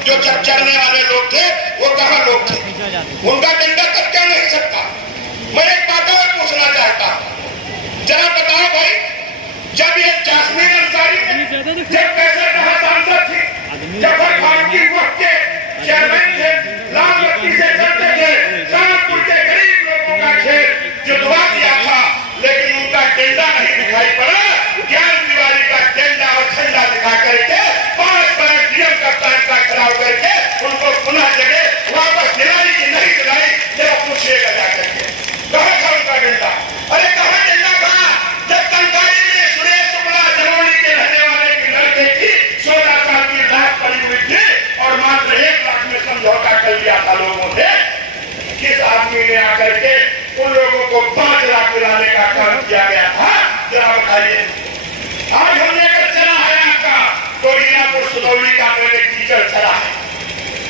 जो चरने वाले लोग थे वो कहाँ लोग थे? उनका डंडा तक क्या नहीं सकता। मैं एक बात और पूछना चाहता हूँ, जरा बताओ भाई, जब ये जास्मीन अंसारी जब कैसे कहा सांसद थी, जफर फारूकी वक्त के चेयरमैन थे, लालबत्ती से चलते थे, सहारनपुर के गरीब लोगों का खेल जुटवा दिया था, लेकिन उनका डंडा नहीं दिखाई पड़ा। ज्ञान तिवारी का डंडा और झंडा दिखा करके 5 बार डीएम कप्तान का खड़ा होकर के उनको पुनः जगह वापस दिलाई कि नहीं दिलाई, जरा पूछिएगा जाकर के कहाँ था उनका डंडा? अरे कहाँ डंडा था जब कंकाली में सुरेश शुक्ला जमोली के रहने वाले की लड़के की 16 साल की लाश पड़ी हुई थी और मात्र 1 लाख में समझौता कर लिया था लोगों ने। किस आदमी ने आकर के उन लोगों को 5 लाख दिलाने का काम किया गया था? जरा बताइए। आज हमने अगर चला है आपका तो रीनापुर सुनौली का मैंने कीचड़ चला है।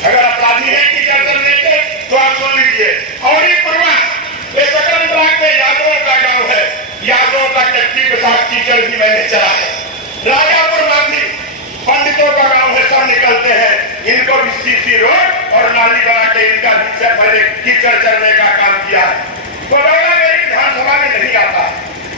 अगर अपराधी है कीचड़ करने के तो आप सुन लीजिए। और ये प्रवास ये सकरम ब्लॉक में यादवों का गांव है, यादवों का टट्टी के साथ कीचड़ भी मैंने चला है। राजापुर माफी पंडितों का गांव है, सब निकलते हैं, इनको भी सीसी रोड और नाली बना के इनका मैंने कीचड़ चढ़ने का काम किया है। कोडौरा मेरी विधानसभा में नहीं आता,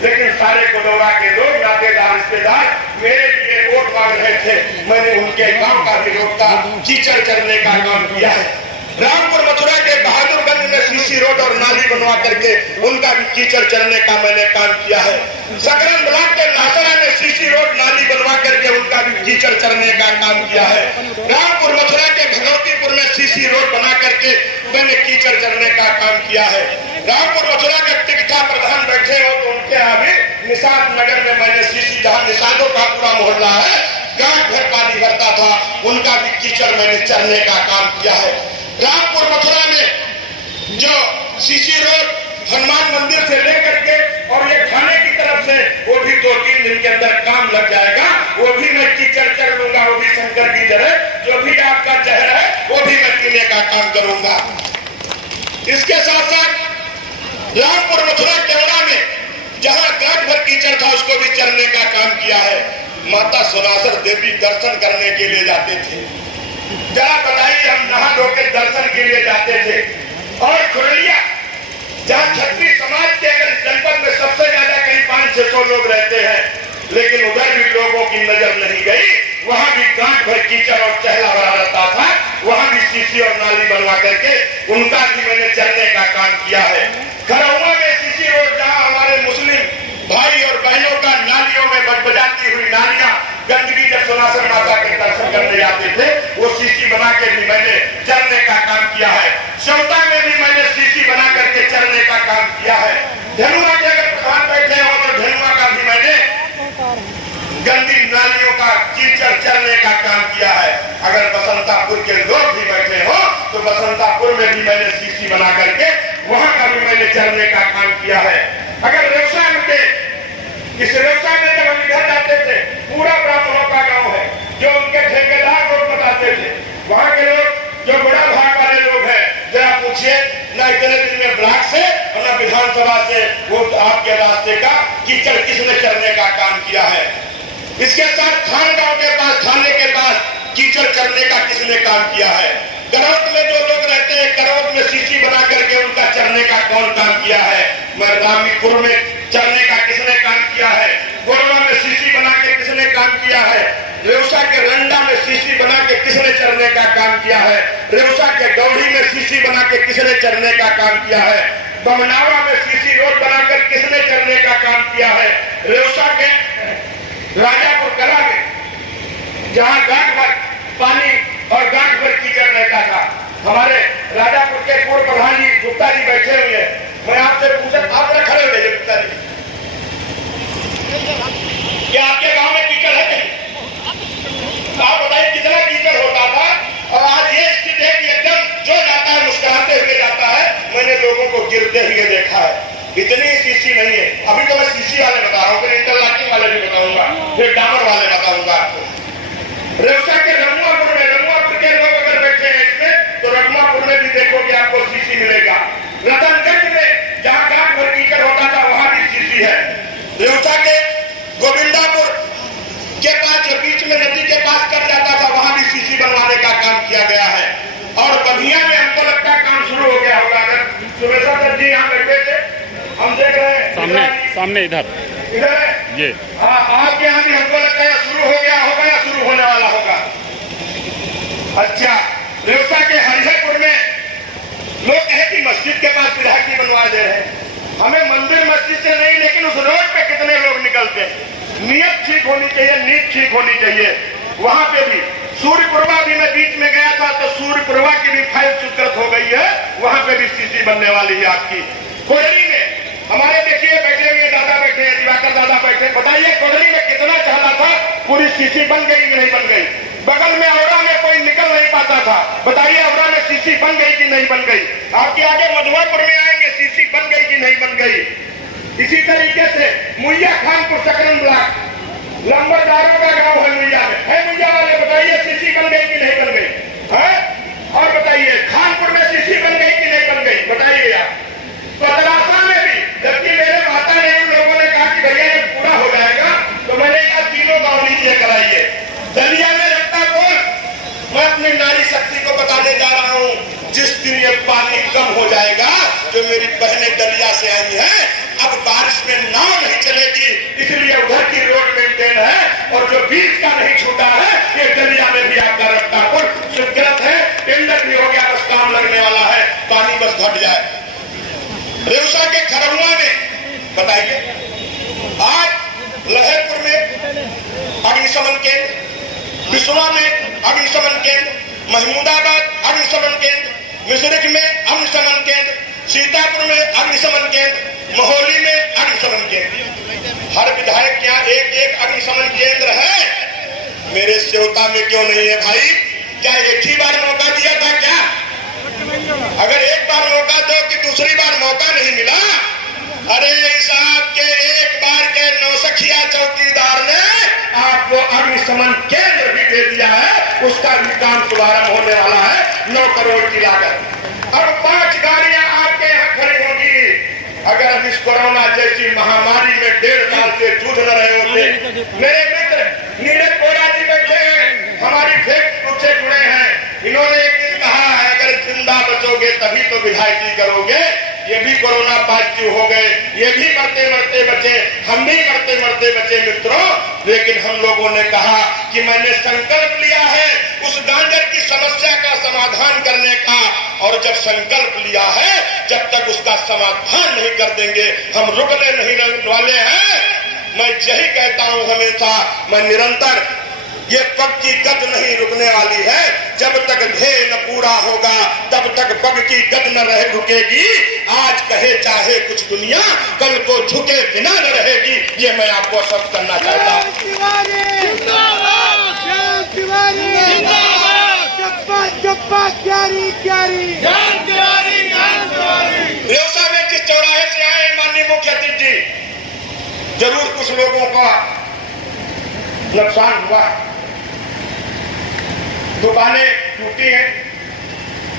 लेकिन सारे कोडौरा के लोग नातेदार रिश्तेदार मेरे लिए वोट मांग रहे थे, मैंने उनके गांव का भी रोड का कीचड़ करने का काम किया है। रामपुर मथुरा के बहादुरगंज में सीसी रोड और नाली बनवा करके उनका भी कीचड़ चढ़ने का मैंने काम किया है। सकरन ब्लॉक के नासरा में सीसी रोड नाली बनवा करके उनका भी कीचड़ चढ़ने का काम किया है। रामपुर मथुरा के भगवतीपुर में सीसी रोड बना करके मैंने कीचड़ चढ़ने का काम किया है। रामपुर मथुरा के टिकटा प्रधान बैठे हो तो उनके यहाँ भी निषाद नगर में मैंने सीसी, जहाँ निषादों का पूरा मोहल्ला है, गांठ भर पानी भरता था, उनका भी कीचड़ मैंने चढ़ने का काम किया है। रामपुर मथुरा में जो सीसी रोड हनुमान मंदिर से लेकर के और ये थाने की तरफ से, वो भी 2-3 दिन के अंदर काम लग जाएगा, वो भी मैं कीचड़ कर लूंगा, वो भी शंकर की जहर, जो भी आपका जहर है वो भी मैं पीने का काम करूंगा। इसके साथ साथ रामपुर मथुरा केवड़ा में जहां गांठ भर कीचड़ था उसको भी चढ़ने का काम किया है। माता सुरासर देवी दर्शन करने के लिए जाते थे, जरा बताइए, हम नहा धो के दर्शन के लिए जाते थे। और खुरलिया जहाँ क्षत्रिय समाज के अगर जनपद में सबसे ज्यादा कहीं 500-600 लोग रहते हैं, लेकिन उधर भी लोगों की नजर नहीं गई, वहां भी गांठ भर कीचड़ और चहला भरा रहता था, वहां भी सीसी और नाली बनवा करके उनका भी मैंने चलने का काम किया है। खरौआ में सीसी रोड, जहाँ हमारे मुस्लिम भाई और बहनों का नालियों में बजबजाती हुई नालियां गंदगी जब सोनासर माता के दर्शन करने जाते थे, वो सीसी बना के भी मैंने चलने का काम किया है। शौता में भी मैंने सीसी बना करके चलने का काम किया है। धनुआ के अगर प्रधान बैठे हो तो धनुआ का भी मैंने गंदी नालियों का कीचड़ चलने का काम किया है। अगर बसंतापुर के लोग भी बैठे हो तो बसंतापुर में भी मैंने सीसी बना करके वहां का भी मैंने चलने का काम किया है। अगर व्यवसाय के इस व्यवसाय में जब हम इधर जाते थे, पूरा ब्राह्मणों का गांव है, जो उनके ठेकेदार लोग बताते थे, वहां के लोग जो बड़ा भाग वाले लोग हैं, जरा पूछिए ना इतने दिन में ब्लॉक से और ना विधानसभा से वो आपके रास्ते का कीचड़ किसने चढ़ने का काम किया है। इसके साथ खान गांव के पास, थाने के पास कीचड़ चढ़ने का किसने काम किया है। करौट में जो लोग रहते हैं, करौट में सीसी बना करके उनका चढ़ने का कौन काम किया है। रामीपुर में चढ़ने का किसने काम किया है। गोरवा में सीसी बना के किसने काम किया है। रेवसा के रंडा में सीसी बना के किसने चढ़ने का काम किया है। रेवसा के गौड़ी में सीसी बना के किसने चढ़ने का काम किया है। बमनावा में सीसी रोड बनाकर किसने चढ़ने का काम किया है। रेवसा के राजापुर कला में जहाँ गांठ भर पानी और गांठ भर कीचड़ रहता था, हमारे राजापुर के पूर्व प्रधान जी गुप्ता जी बैठे हुए हैं। मैं आपसे पूछा, आप खड़े हुए गुप्ता जी, क्या आपके गांव में कीचड़ है नहीं? आप बताइए कितना कीचड़ होता था। और आज ये स्थिति है कि एकदम जो जाता है मुस्कुराते हुए जाता है। मैंने लोगों को गिरते हुए देखा है। इतनी सीसी नहीं है। अभी तो मैं सीसी वाले बता रहा हूँ, फिर इंटरलॉकिंग वाले भी बताऊंगा, फिर डामर वाले बताऊंगा आपको। रेवसा के रमुआपुर में, रमुआपुर के लोग अगर बैठे हैं इसमें तो रमुआपुर में भी देखोगे आपको सीसी मिलेगा। रतनगंज में जहाँ गांठ भर कीचड़ होता था वहां भी सीसी है। रेवसा के गोविंदापुर के पास जो बीच में नदी के पास कट जाता था वहां भी सीसी बनवाने का काम किया सामने इधर इधर है ये। हाँ, आपके यहाँ भी हमको लगता है शुरू हो गया होगा या शुरू होने वाला होगा। अच्छा, रेवसा के हरिहरपुर में लोग कहे कि मस्जिद के पास विधायक जी बनवा दे रहे हैं। हमें मंदिर मस्जिद से नहीं, लेकिन उस रोड पे कितने लोग निकलते हैं। नियत ठीक होनी चाहिए, नीयत ठीक होनी चाहिए। वहां पे भी सूर्यपुरवा भी मैं बीच में गया था, तो सूर्यपुरवा की भी फाइल स्वीकृत हो गई है। वहां पे भी सीसी बनने वाली है आपकी। कोडरी में हमारे देखिए बैठे हुए दादा बैठे हैं, दिवाकर दादा बैठे। बताइए कोडरी में कितना चला था, पूरी सीसी बन गई कि नहीं बन गई। बगल में औरा में कोई निकल नहीं पाता था, बताइए औरा में सीसी बन गई कि नहीं बन गई। आपके आगे मधुआपुर में आएंगे, सीसी बन गई कि नहीं बन गई। इसी तरीके से मुइया खानपुर सकरन ब्लॉक, लंबरदारों का गांव है मुइया में, है मुइया वाले, बताइए सीसी बन गई कि नहीं बन गई है। और बताइए खानपुर में सीसी बन गई कि नहीं बन गई, बताइए आप। पदरासा में भी, जबकि मेरे माता ने उन लोगों ने कहा कि भैया ये पूरा हो जाएगा, तो मैंने कहा तीनों गांव नीचे कराइए। दलिया में रखता कौन, मैं अपनी नारी शक्ति को बताने जा रहा हूँ। जिस दिन ये पानी कम हो जाएगा, जो मेरी बहनें दलिया से आई हैं, अब बारिश में नाव नहीं चलेगी, इसलिए उधर की रोड मेंटेन है। और जो बीच का नहीं छूटा है, ये दलिया में भी आपका रफ्तापुर स्वीकृत है। टेंडर भी हो गया, बस काम लगने वाला है, पानी बस घट जाए। रेवसा के खरहुआ में बताइए, आज लहरपुर में अग्निशमन केंद्र, बिसवा में अग्निशमन केंद्र, महमूदाबाद अग्निशमन केंद्र, मिश्रिक में अग्निशमन केंद्र, सीतापुर में अग्निशमन केंद्र, महोली में अग्निशमन केंद्र। हर विधायक के यहाँ एक एक अग्निशमन केंद्र है। मेरे सेवता में क्यों नहीं है भाई? क्या एक ही बार मौका दिया था क्या? अगर एक बार मौका दो कि दूसरी बार मौका नहीं मिला। अरे साहब के एक बार के नौसखिया चौकीदार ने आपको अग्निशमन केंद्र भी दे दिया है, उसका भी काम शुभारंभ होने वाला है 9 करोड़ की लागत। अब 5 गाड़ियां आपके यहाँ खड़ी होगी। अगर हम इस कोरोना जैसी महामारी में 1.5 साल से जूझ न रहे होते। मेरे मित्र नीरज कोरा जी बैठे हैं, हमारी फेसबुक से जुड़े हैं। इन्होंने एक दिन कहा है, अगर जिंदा बचोगे तभी तो विधायकी करोगे। ये भी कोरोना पॉजिटिव हो गए, ये भी मरते मरते बचे, हम भी मरते मरते बचे मित्रों। लेकिन हम लोगों ने कहा कि मैंने संकल्प लिया है उस गांजर की समस्या का समाधान करने का, और जब संकल्प लिया है, जब तक उसका समाधान नहीं कर देंगे हम रुकने नहीं वाले हैं। मैं यही कहता हूं हमेशा, मैं निरंतर, ये पग की गद नहीं रुकने वाली है। जब तक ध्येय न पूरा होगा तब तक पग की गद न रह रुकेगी। आज कहे चाहे कुछ दुनिया, कल को झुके बिना न रहेगी। ये मैं आपको आश्वस्त करना चाहता हूँ। रेवसा में जिस चौराहे से आए माननीय मुख्य अतिथि जी, जरूर कुछ लोगों का नुकसान हुआ, दुकानें टूटी हैं,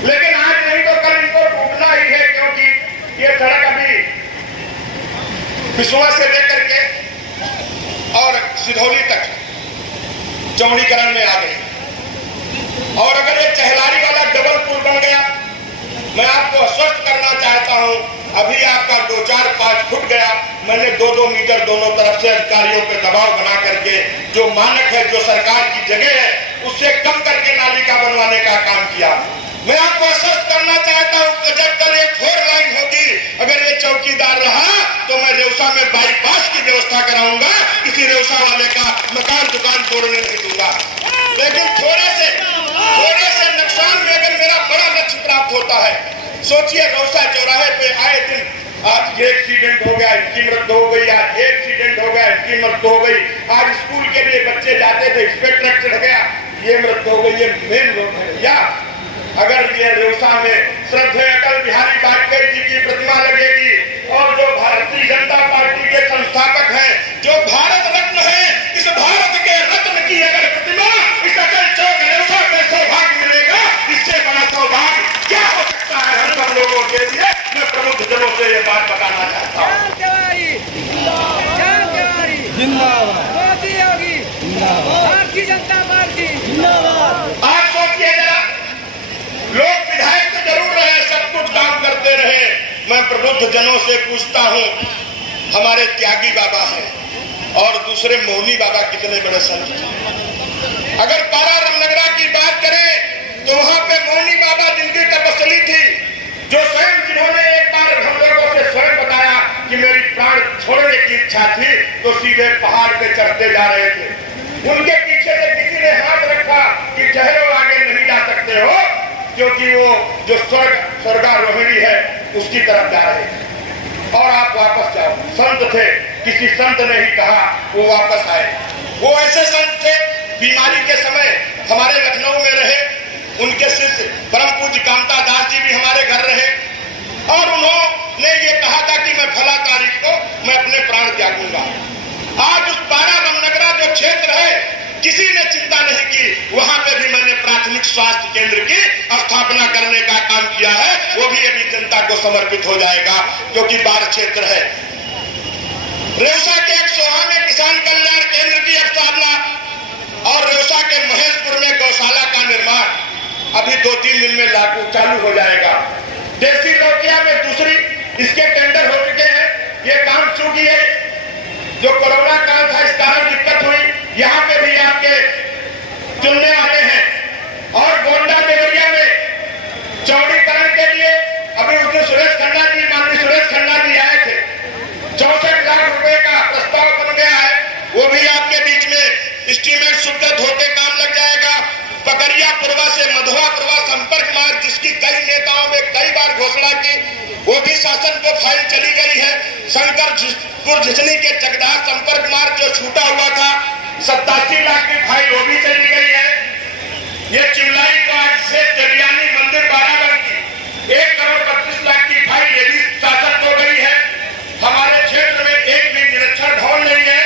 लेकिन आज नहीं तो कल इनको टूटना ही है, क्योंकि ये सड़क अभी बिसवा से लेकर के और सिधौली तक चौड़ीकरण में आ गई। और अगर ये चहलारी वाला डबल पुल बन गया, मैं आपको आश्वस्त करना चाहता हूं, अभी आपका 2-4-5 फुट गया। मैंने 2-2 मीटर दोनों तरफ से अधिकारियों पे दबाव बना करके, जो मानक है, जो सरकार की जगह है, उससे कम करके नाली का बनवाने का काम किया। मैं आपको आश्वस्त करना चाहता हूं कि जब कल एक 4 लाइन होगी, अगर ये चौकीदार रहा तो मैं रेवसा में बाईपास की व्यवस्था कराऊंगा। किसी रेवसा वाले का मकान दुकान तोड़ने नहीं दूंगा। लेकिन थोड़े से नुकसान में अगर मेरा बड़ा लक्ष्य प्राप्त होता है, सोचिए रेवसा चौराहे पे आए दिन आज ये एक्सीडेंट हो गया, इनकी मृत्यु हो गई, आज ये एक्सीडेंट हो गया, इनकी मृत्यु हो गई। आज स्कूल के लिए बच्चे जाते थे, इंस्पेक्टर चढ़ गया, ये मृत्यु हो गई। ये मेन लोग है या अगर ये रेवसा में श्रद्धेय अटल बिहारी वाजपेयी जी की प्रतिमा लगेगी, और जो भारतीय जनता पार्टी के संस्थापक हैं, जो भारत रत्न है, इस भारत के रत्न की अगर प्रतिमा इस अटल चौक रेवसा में सौभाग्य मिलेगा, इससे बड़ा सौभाग्य क्या हो सकता है हम सब लोगों के लिए। मैं प्रमुख जनों से ये बात बताना चाहता हूँ। भारतीय जनता पार्टी आज सोचिए जरा, लोग विधायक तो जरूर रहे, सब कुछ काम करते रहे। मैं प्रबुद्ध जनों से पूछता हूँ, हमारे त्यागी बाबा हैं और दूसरे मोहनी बाबा कितने बड़े संत हैं। अगर पारा रामनगरा की बात करें तो वहां पे मोहनी बाबा जिनकी तपस्वी थी, जो स्वयं जिन्होंने एक बार हम लोगों से स्वयं बताया कि मेरी प्राण छोड़ने की इच्छा थी, तो सीधे पहाड़ पे चढ़ते जा रहे थे। उनके पीछे से किसी ने हाथ रखा कि ठहरो, आगे नहीं जा सकते हो, क्योंकि वो जो स्वर्गारोहिणी है उसकी तरफ जा रहे थे और आप वापस जाओ। संत थे, किसी संत ने ही कहा, वो वापस आए। वो ऐसे संत थे, बीमारी के समय हमारे लखनऊ में रहे, उनके शिष्य परम पूज्य कामता दास जी भी हमारे घर रहे और उन्होंने ये कहा था कि मैं फला तारीख को मैं अपने प्राण त्यागूंगा। आज उस पारा रामनगरा जो क्षेत्र है, किसी ने चिंता नहीं की, वहां पे भी मैंने प्राथमिक स्वास्थ्य केंद्र की स्थापना करने का काम किया है। वो भी अभी जनता को समर्पित हो जाएगा, क्योंकि बाढ़ क्षेत्र है। रेवसा के एक सोहा में किसान कल्याण केंद्र की स्थापना और रेवसा के महेशपुर में गौशाला का निर्माण अभी 2-3 दिन में लागू चालू हो जाएगा। देसी लौकिया में दूसरी, इसके टेंडर हो चुके हैं। ये काम चूकी है, जो कोरोना काल था इस कारण दिक्कत हुई, यहाँ पे भी आपके चुनने आते हैं। और गोंडा देवरिया में चौड़ीकरण के लिए अभी उस दिन सुरेश खन्ना जी, माननीय सुरेश खन्ना जी आए थे, 64 लाख रुपए का प्रस्ताव बन गया है। वो भी आपके बीच में एस्टीमेट स्वीकृत होकर काम लग जाएगा। पकड़िया पुरवा से मधुआ पुरवा संपर्क मार्ग, जिसकी कई नेताओं में कई बार घोषणा की, वो भी शासन को फाइल चली गई है। शंकरपुर झिझनी के चकदार संपर्क मार्ग जो छूटा हुआ था, 87 लाख की फाइल वो भी चली गई है। ये चिमलाई घाट से देवयानी मंदिर बाराबंकी 1 करोड़ 32 लाख की फाइल ये भी शासन को गई है। हमारे क्षेत्र में एक भी निरक्षर भवन नहीं है,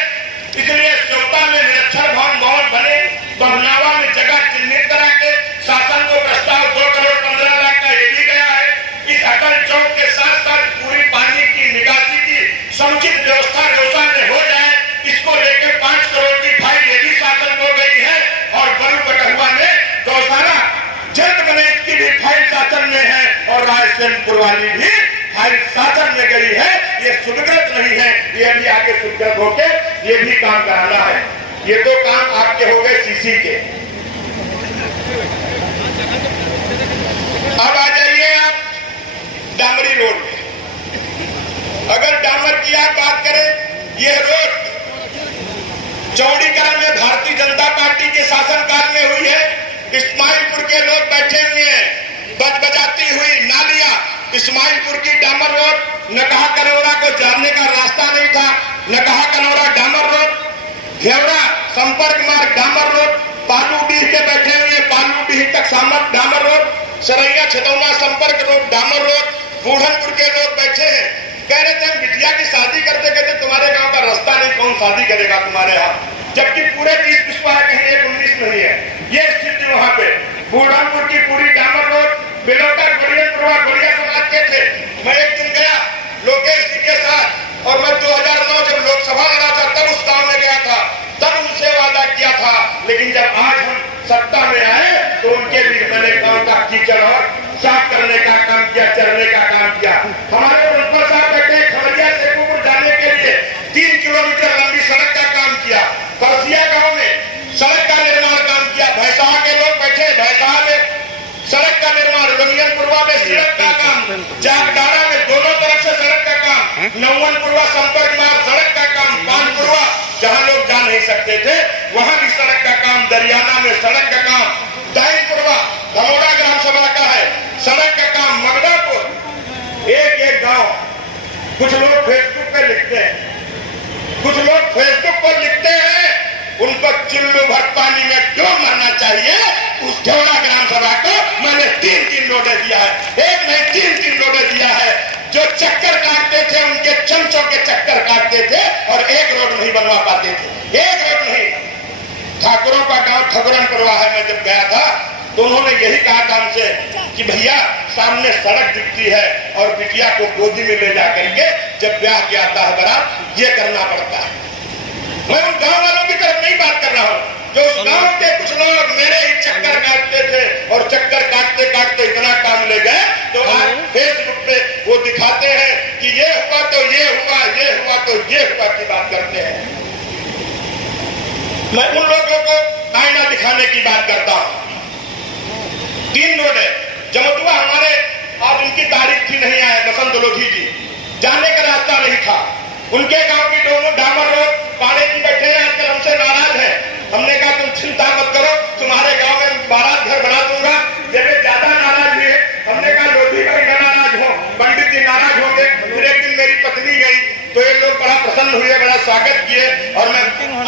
इसलिए सोता में निरक्षर भवन बने। बहनावा में जगह चिन्हित करा के शासन को प्रस्ताव 2 करोड़ 15 लाख का ये भी गया है। इस अटल चौक के साथ साथ पूरी पानी की निकासी की समुचित व्यवस्था रेवसा में हो जाए, इसको लेकर 5 करोड़ की फाइल ये भी शासन को गई है। और बरू कटहुआ में गौशाला जल्द बने, इसकी भी फाइल शासन में है। और रायसेनपुर वाली भी फाइल शासन में गई है। ये स्वीकृत नहीं है, ये भी आगे स्वीकृत होके ये भी काम कराना है। ये तो काम आपके हो गए सीसी के। अब आ जाइए आप डामरी रोड में। अगर डामर की आप बात करें, यह रोड चौड़ीकरण में भारतीय जनता पार्टी के शासनकाल में हुई है। इस्माइलपुर के लोग बैठे हुए हैं, बजबजाती हुई नालियां, इस्माइलपुर की डामर रोड, नकहा कनौरा को जाने का रास्ता नहीं था, नकहा कनौरा डामर रोड, घेवड़ा संपर्क मार्ग डामर रोड, पालूडीह के बैठे हुए पालूडीह तक सामक डामर रोड, सरैया छतौना संपर्क रोड डामर रोड, बूढ़नपुर के लोग बैठे हैं, कह रहे थे हम बिटिया की शादी करते कहते तुम्हारे गांव का रास्ता नहीं, कौन शादी करेगा तुम्हारे यहाँ, जबकि पूरे 20 पिछवा है, कहीं 1-19 नहीं है। ये स्थिति वहां पे बूढ़नपुर की पूरी डामर रोड, बेलोटा गोड़िया समाज के थे। मैं एक दिन गया लोकेश जी के साथ और मैं 2009 जब लोकसभा लड़ा था तब उस गांव में गया था, तब उनसे वादा किया था। लेकिन जब आज हम सत्ता में आए तो उनके भी मैंने गांव का कीचड़ और साफ करने का काम किया, चरने का काम किया। हमारे प्रिंसिपल साहब बैठे खमरिया से ऊपर जाने के लिए 3 किलोमीटर लंबी सड़क का काम किया। परसिया गांव में सड़क का निर्माण काम किया। भैंसाहा के लोग बैठे, भैंसाहा में सड़क का निर्माण, रंगियनपुरवा में सड़क का काम, जागदारा में दोनों तरफ से सड़क का काम, नौवनपुरवा संपर्क मार्ग सड़क का काम, पानपुरवा जहां लोग जा नहीं सकते थे वहां भी सड़क का काम, दरियाना में सड़क का काम, दाइनपुरवा धमोड़ा ग्राम सभा का है सड़क का काम, मगदापुर, एक गांव। कुछ लोग फेसबुक पे लिखते हैं, कुछ लोग फेसबुक पर लिखते हैं, उनको चुल्लू भर पानी में क्यों मरना चाहिए। उस घेवड़ा ग्राम सभा को मैंने 3 रोडे दिया है, एक नहीं 3 रोडे दिया है। जो चक्कर काटते थे उनके चमचों के चक्कर काटते थे और एक रोड नहीं बनवा पाते थे, एक रोड नहीं। ठाकुरों का गांव ठकुरनपुरवा है, मैं जब गया था तो उन्होंने यही कहा था हमसे कि भैया सामने सड़क दिखती है और बिटिया को गोदी में ले जाकर के जब ब्याह किया आता है बारात, ये करना पड़ता है। मैं उन गांव वालों की तरफ नहीं बात कर रहा हूँ, जो उस गांव के कुछ लोग मेरे ही चक्कर काटते थे और चक्कर काटते काटते तो इतना काम ले गए, तो आज फेसबुक पे वो दिखाते हैं कि ये हुआ तो ये हुआ, ये हुआ तो ये हुआ की बात करते हैं। मैं उन लोगों को आईना दिखाने की बात करता हूं। 3 रोड है जमतुआ, हमारे आज उनकी तारीख थी, नहीं आए बसंत लोधी जी, जाने का रास्ता नहीं था। उनके गांव की दोनों डामर रोड पाड़े की बैठे हैं, आजकल हमसे नाराज है। हमने कहा तुम चिंता मत करो, तुम्हारे गांव में बारात घर बना दूंगा। जब ज्यादा नाराज हुए, हमने कहा लोधी भाई न नाराज हो, पंडित जी नाराज होंगे। फिर एक दिन मेरी पत्नी गई तो ये लोग बड़ा प्रसन्न हुए, बड़ा स्वागत किए, और मैं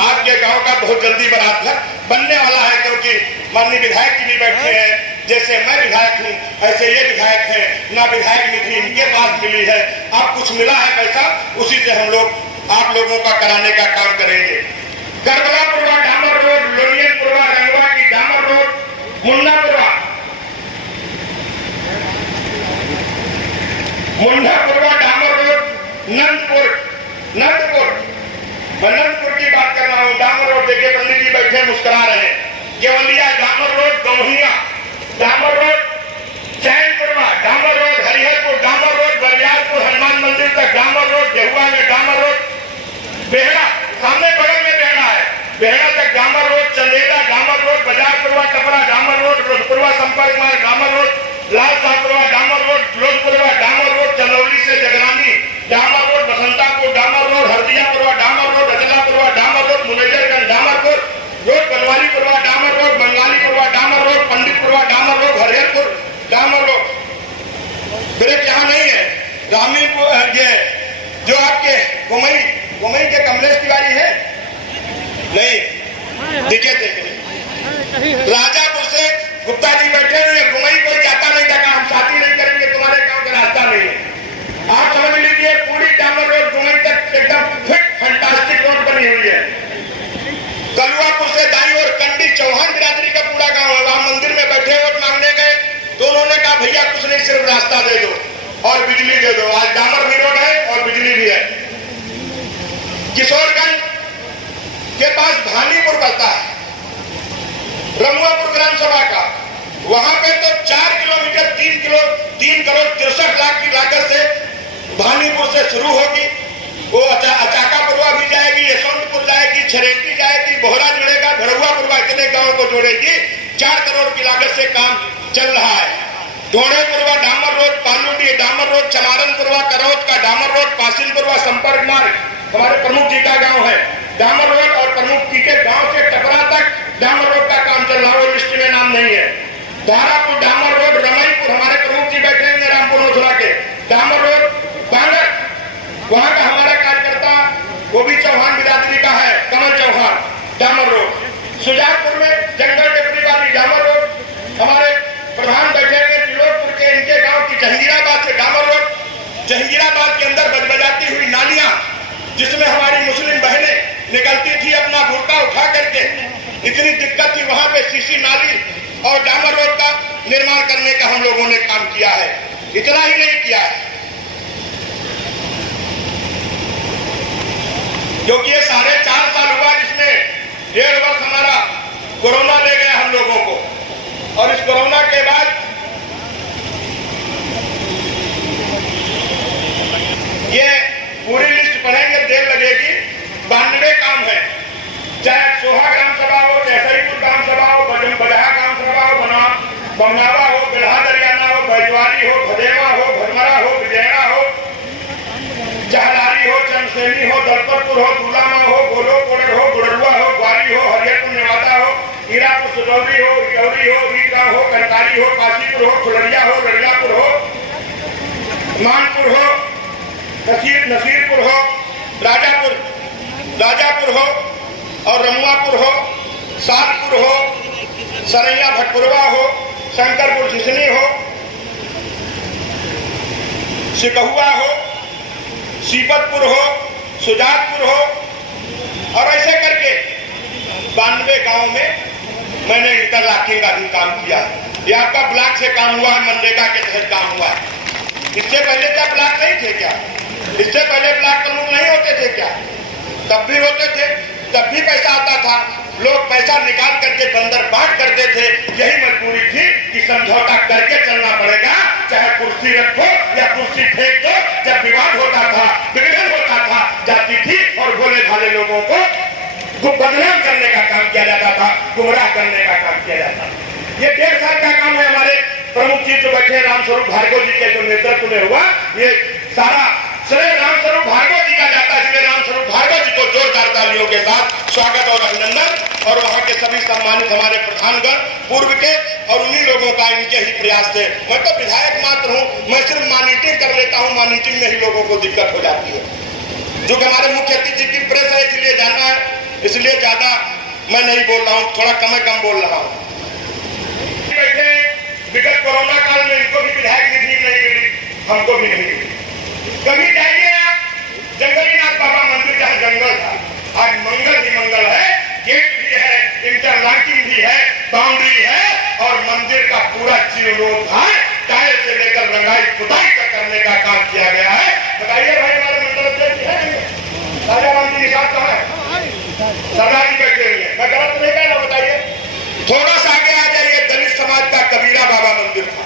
आपके गांव का बहुत जल्दी बारात घर बनने वाला है, क्योंकि माननीय विधायक जी भी बैठे हैं, जैसे मैं विधायक हूं ऐसे ये विधायक है ना, विधायक निधि इनके पास मिली है, अब कुछ मिला है पैसा, उसी से हम लोग आप लोगों का कराने का काम करेंगे। करबलापुरवा डामर रोड, लोनियनपुरवा रंगवा की डामर रोड, मुन्नापुरवा डामर रोड, नंदपुर मैं नंदपुर की बात कर रहा हूँ। डामर रोड देखिए पंडित जी बैठे मुस्कुरा रहे हैं। केवलिया डामर रोड, गौहिया डामर रोड, चैनपुरवा डामर रोड, हरिहरपुर डामर रोड, बरियारपुर हनुमान मंदिर तक डामर रोड, गेहुआ में डामर रोड, बेहड़ा सामने बगल में बेहड़ा है, बेहड़ा तक डामर रोड, चंदेला डामर रोड, बाजारपुरवा टपरा डामर रोड, रोजपुरवा संपर्क मार्ग डामर रोड, लालसापुरवा डामर रोड, लोजपुरवा डामर रोड, चंदौली से जगरानी डामर रोड, बसंतापुर डामर रोड, हरदियापुरवा डामर रोड, अजलापुरवा डामर रोड, मुनेजरगंज डामरपुर रोड, बनवालीपुरवा डामर रोड, बंगालीपुरवा डामर रोड, पंडितपुरवा डामर रोड, हरिहरपुर डामर रोड। फिर एक यहाँ नहीं है रामीपुर, ये जो आपके गोमई के कमलेश तिवारी है, नहीं दिखे थे, राजापुर से गुप्ता जी बैठे हुए, गोमई कोई जाता नहीं था, हम साथी नहीं करेंगे, तुम्हारे गांव का रास्ता नहीं है। आप समझ लीजिए पूरी डामर रोड गोमई तक एकदम फिट फैंटास्टिक रोड बनी हुई है। कलुआपुर से दाई और कंडी चौहान बिरादरी का पूरा गांव है, वहां मंदिर में बैठे वोट मांगने गए तो उन्होंने कहा भैया कुछ नहीं, सिर्फ रास्ता दे दो और बिजली दे दो। आज डामर भी रोड है और बिजली भी है। किशोरगंज के पास भानीपुर पड़ता है, रमुआपुर ग्राम सभा का, वहां पे तो 4 किलोमीटर 3 करोड़ 63 लाख की लागत से भानीपुर से शुरू होगी, वो अचाकापुरवा भी जाएगी, यशवंतपुर जाएगी, छरेटी जाएगी, बोहरा जुड़ेगा, भड़ुआपुरवा, इतने गांवों को जोड़ेगी। 4 करोड़ की लागत से काम चल रहा है। ढोणेपुरवा डामर रोड, पालूडी डामर रोड, चमारनपुरवा करौत का डामर रोड, पासिलपुरवा संपर्क मार्ग हमारे प्रमुख जी का गांव है, डामर रोड, और प्रमुख जी के गांव से टपरा तक डामर रोड का काम चल रहा है, लिस्ट में नाम नहीं है। धारापुर डामर रोड, रमईपुर हमारे प्रमुख जी बैठे हैं रामपुर नोसरा के, डामर रोड, बांगर वहां का हमारा कार्यकर्ता वो भी चौहान बिरादरी का है, कमल चौहान डामर रोड। सुजानपुर में जंगल टेपरी वाली डामर रोड, हमारे प्रधान बैठे हुए त्रिलोकपुर के, इनके गांव की जहांगीराबाद से डामर रोड, जहांगीराबाद के अंदर बजबजाती हुई नालियां, जिसमें हमारी मुस्लिम बहनें निकलती थी अपना बुर्का उठा करके, इतनी दिक्कत थी, वहां पे सीसी नाली और डामर रोड का निर्माण करने का हम लोगों ने काम किया है। इतना ही नहीं किया है, क्योंकि ये 4.5 साल हुआ, जिसमें 1.5 वर्ष हमारा कोरोना ले गया हम लोगों को, और इस कोरोना के बाद ये पूरी लिस्ट पढ़ेंगे देर लगेगी। 92 काम है, चाहे सोहा ग्राम सभा हो, जैसईपुर ग्राम सभा हो, बजहा ग्राम सभा हो, बमनावा हो, बिल्हा दरियाना हो, बैजवारी हो, भदेवा हो, भरमरा हो, विजयना हो, जहलारी हो, चंदसेनी हो, दलपतपुर हो, दूलामा हो, गोलो कोडर हो, गुड़रुआ हो, ग्वारी हो, हरिहरपुर नेवादा हो, हीरापुर सुदौली हो, इटौरी हो, ईदगांव हो, कंटारी हो, काशीपुर हो, फुलरिया हो, रजलापुर हो, मानपुर हो, नसीरपुर हो, राजापुर हो और रमुआपुर हो, सातपुर हो, सरैया भटपुरवा हो, शंकरपुर झिसनी हो, सिकहुआ हो, सीपतपुर हो, सुजातपुर हो, और ऐसे करके 92 गांव में मैंने इंटरलॉकिंग का भी काम किया। ये आपका ब्लॉक से काम हुआ है, मनरेगा के तहत काम हुआ है। इससे पहले क्या ब्लॉक नहीं थे क्या? इससे पहले ब्लॉक प्रमुख नहीं होते थे क्या? तब भी होते थे, तब भी पैसा आता था, लोग पैसा निकाल करके बंदर बांट करते थे। यही मजबूरी थी कि समझौता करके चलना चाहे कुर्सी रखो या कुर्सी फेंक दो, जब विवाद होता था, विघटन होता था, जाती थी और भोले भाले लोगों को बदनाम करने का काम किया जाता था, गुमराह करने का काम किया जाता था। ये 1.5 साल का काम है हमारे प्रमुख जी जो बैठे रामस्वरूप भार्गव जी के जो नेतृत्व में हुआ, ये सारा श्रेय रामस्वरूप भार्गव जी का जाता है। इसलिए रामस्वरूप भार्गव जी को जोरदार तालियों के साथ स्वागत और अभिनंदन। और वहां के सभी सम्मानित हमारे प्रधानगण पूर्व के और उन्हीं लोगों का इनके ही प्रयास से, मैं तो विधायक मात्र हूं, मैं सिर्फ मॉनिटरिंग कर लेता हूं, मॉनिटरिंग में ही लोगों को दिक्कत हो जाती है। जो कि हमारे मुख्य अतिथि की प्रेस है, इसलिए जाना है, इसलिए ज्यादा मैं नहीं बोल रहा हूं, थोड़ा कम बोल रहा हूं। विगत कोरोना काल में इनको भी विधायक निधि नहीं मिली, हमको भी नहीं मिली। कभी जाइए आप जंगलीनाथ बाबा मंदिर, जहां जंगल था, आज मंगल ही मंगल है, गेट भी है, इंटरलॉकिंग भी है, बाउंड्री है और मंदिर का पूरा जीर्णोद्धार टाइल से लेकर रंगाई पुताई तक करने का काम किया गया है। बताइए भाई, हमारे मंदिर अध्यक्ष है राजा राम जी निषाद कहाँ है? सरदार जी बैठे हुए हैं, मैं गलत नहीं कह रहा, बताइए। थोड़ा सा आगे आ जाइए, दलित समाज का कबीरा बाबा मंदिर था,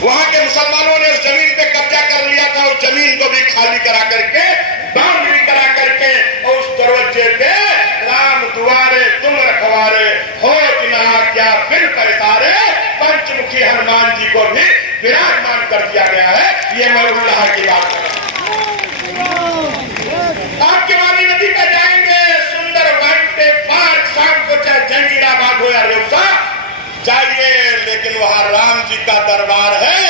वहां के मुसलमानों ने उस जमीन पे कब्जा कर लिया था, उस जमीन को भी खाली करा करके, बाउंड्री करा करके, और उस दरवाजे पे राम दुआरे तुम रखवारे हो कि ना क्या फिर पैसारे, पंचमुखी हनुमान जी को भी विराजमान कर दिया गया है। ये मैं उल्लाह की बात कर रहा हूं। आप केवाली नदी पर जाएंगे, सुंदर वाइट पार्क, शाम को चाहे जंगीराबाद हो या रेवसा जाइए, लेकिन वहां राम जी का दरबार है,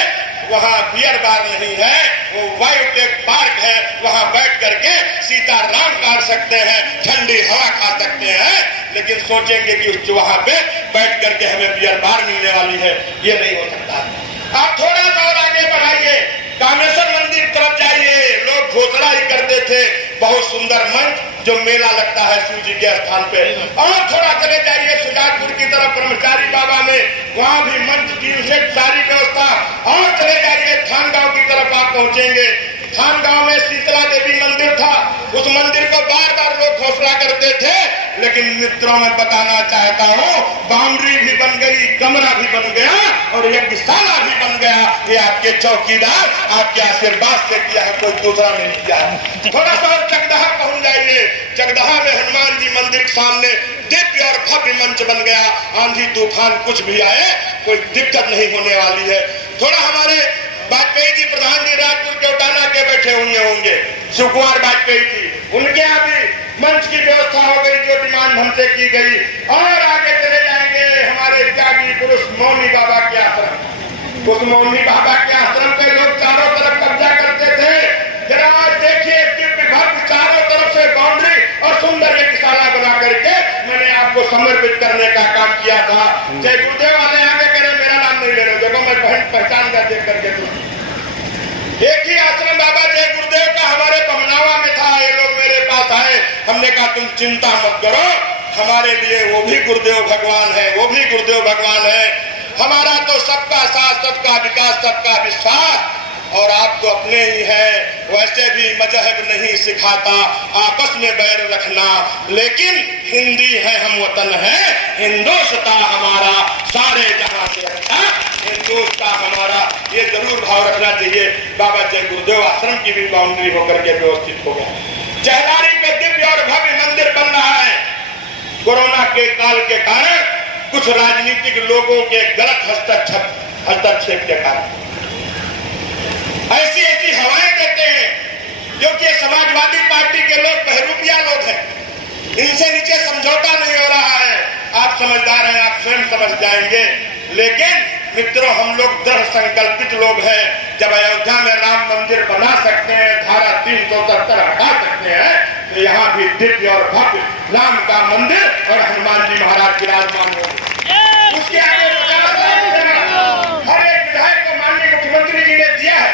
वहां बियर बार नहीं है, वो वाइट पार्क है, वहां बैठ करके सीताराम काट सकते हैं, ठंडी हवा खा सकते हैं, लेकिन सोचेंगे कि वहां पे बैठ करके हमें बियर बार मिलने वाली है, ये नहीं हो सकता। आप थोड़ा सा और आगे बढ़ाइए, कामेश्वर मंदिर तरफ जाइए, लोग घोषणा ही करते थे, बहुत सुंदर मंच जो मेला लगता है शिव जी के स्थान पे। और थोड़ा चले जाइए सुजानपुर की तरफ ब्रह्मचारी बाबा में, वहां भी मंच की सारी व्यवस्था। और चले जाइए थानगांव की तरफ आप पहुंचेंगे, थानगांव में शीतला देवी मंदिर था, उस मंदिर को बार बार लोग घोषणा करते थे, लेकिन मित्रों में बताना चाहता हूं, बाउंड्री भी बन गई, कमरा भी बन गया और यज्ञशाला भी बन गया। ये आपके चौकीदार आपके आशीर्वाद से किया है, कोई दूसरा नहीं किया है। थोड़ा सा और चकदहा पहुंच जाइए, चकदहा में हनुमान जी मंदिर के सामने दिव्य और भव्य मंच बन गया, आंधी तूफान कुछ भी आए कोई दिक्कत नहीं होने वाली है। थोड़ा हमारे वाजपेयी जी प्रधान जी राजपुर केवटाना के बैठे हुए होंगे, शिव कुमार वाजपेयी जी, उनके यहाँ भी मंच की व्यवस्था हो गई जो डिमांड हमसे की गई। और आगे चले जाएंगे हमारे त्यागी पुरुष मौनी बाबा के आश्रम, उस मौनी बाबा के आश्रम पे लोग चारों तरफ कब्जा करते थे, जरा देखिए दिव्य भव्य चारों तरफ से बाउंड्री और सुंदर यज्ञशाला बना करके मैंने आपको समर्पित करने का काम किया था। जय गुरुदेव वाले आगे करे, मेरा नाम नहीं ले रहे, देखो मैं बहन पहचान कर देख करके एक ही आश्रम बाबा जय गुरुदेव का हमारे बमनावा में था। ये लोग मेरे पास आए, हमने कहा तुम चिंता मत करो, हमारे लिए वो भी गुरुदेव भगवान है, वो भी गुरुदेव भगवान है। हमारा तो सबका साथ, सबका विकास, सबका विश्वास, और आप तो अपने ही हैं। वैसे भी मजहब नहीं सिखाता आपस में बैर रखना, लेकिन हिंदी है, हम वतन है, हिंदुस्तान हमारा सारे जहां से अच्छा, हिंदुस्तान हमारा, ये जरूर भाव रखना चाहिए। बाबा जय गुरुदेव आश्रम की भी बाउंड्री होकर के व्यवस्थित हो गया। जहदारी पे दिव्य और भव्य मंदिर बन रहा है। कोरोना के काल के कारण कुछ राजनीतिक लोगों के गलत हस्तक्षेप के कारण ऐसी ऐसी हवाएं देते हैं, क्योंकि समाजवादी पार्टी के लोग बहरूपिया लोग हैं, इनसे नीचे समझौता नहीं हो रहा है। आप समझदार हैं, आप स्वयं समझ जाएंगे। लेकिन मित्रों, हम लोग दृढ़ संकल्पित लोग हैं। जब अयोध्या में राम मंदिर बना सकते हैं, धारा 370 हटा सकते हैं, तो यहाँ भी दिव्य और भव्य राम का मंदिर और हनुमान जी महाराज विराजमान होंगे। उसके आगे हर एक विधायक को माननीय मुख्यमंत्री जी ने दिया है।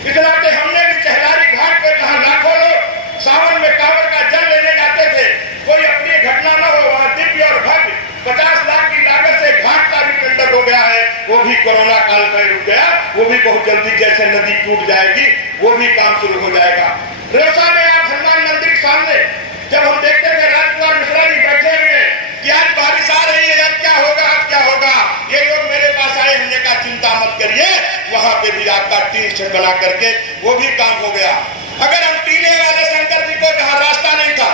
इतना कि हमने भी चहलारी घाट पे, जहां लाखों लोग सावन में कांवड़ का जल लेने जाते थे, कोई अपनी घटना न हो, वहां दिव्य और भव्य 50 लाख की लागत से घाट का भी टेंडर हो गया है। वो भी कोरोना काल में रुक गया, वो भी बहुत जल्दी, जैसे नदी टूट जाएगी वो भी काम शुरू हो जाएगा। रेवसा में आप हनुमान मंदिर के सामने जब हम देखते थे राजकुमार मिश्रा जी बैठे हुए कि आज बारिश आ रही है, अब क्या होगा, अब क्या होगा, ये लोग मेरे पास आए, हमने कहा चिंता मत करिए, वहां पे भी प्रतिशत बना करके वो भी काम हो गया। अगर हम टीले वाले शंकर जी को जहां रास्ता नहीं था,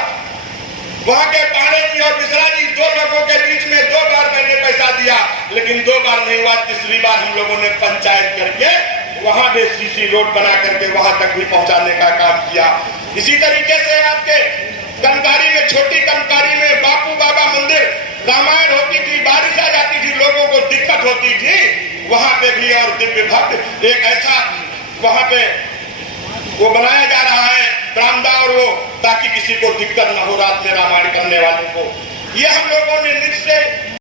वहां के पांडे जी और मिश्रा जी दो लोगों के बीच में 2 बार मैंने पैसा दिया, लेकिन 2 बार नहीं हुआ, तीसरी बार हम लोगों ने पंचायत करके वहां पे सीसी रोड बना करके वहां तक भी पहुंचाने का काम किया। इसी तरीके से आपके कनकारी में, छोटी कनकारी में बापू बाबा मंदिर, रामायण होती थी, बारिश आ जाती थी, लोगों को दिक्कत होती थी, वहां पे भी और दिव्य भक्त एक ऐसा वहां पे वो बनाया जा रहा है बरामदा, और वो ताकि किसी को दिक्कत न हो रात में रामायण करने वालों को। ये हम लोगों ने निश्चय